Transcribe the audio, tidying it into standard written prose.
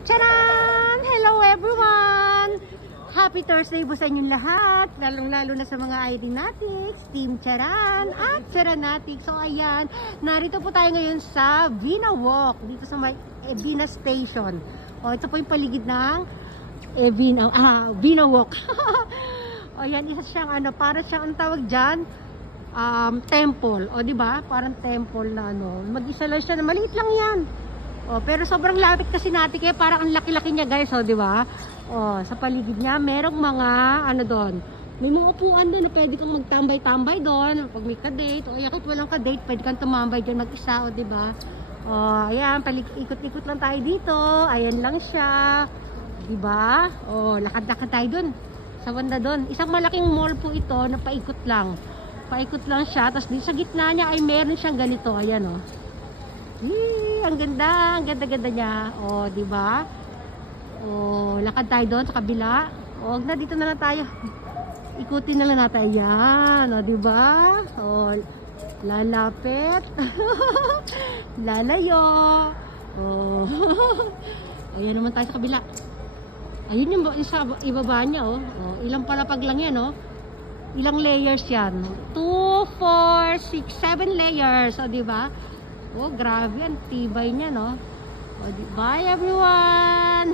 Charan! Hello everyone! Happy Thursday po sa inyong lahat, lalong-lalo na sa mga ID-natics, Team Charan at Charanatics. So ayan, narito po tayo ngayon sa Vina Walk, dito sa may Vina Station. O, ito po yung paligid ng Vina Walk. O yan, isa siyang para siyang ang tawag dyan, temple. O diba? Parang temple na mag-isa lang siya, maliit lang yan. Oh, pero sobrang lapit kasi natin kaya parang ang laki-laki niya guys, oh, di ba? Oh, sa paligid niya merong mga doon. May mga upuan doon, pwede kang magtambay-tambay doon pag may ka-date. O yakit walang ka-date, pwede kang tumambay diyan mag-isa, oh, di ba? Oh, ayan, ikot-ikot lang tayo dito. Ayan lang siya. Di ba? Oh, lakad-lakad tayo doon. Sa banda doon. Isang malaking mall po ito na paikot lang. Paikot lang siya. Tapos sa gitna niya ay meron siyang ganito. Ayan, oh. Ang ganda niya. Oh, di ba? Oh, lakad tayo doon sa kabila. Oh, na dito na lang tayo. Ikutin na lang natin. Ayan, oh, di ba? Oh, lalapit. Lalayo. Oh. Ayan naman tayo sa kabila. Ayun yung isa ibaba niya, oh. Oh, ilang palapag lang yan, oh. Ilang layers yan? 2, 4, 6, 7 layers, oh, di ba? Oh, grabe yan. Tibay niya, no? Oh, bye, everyone!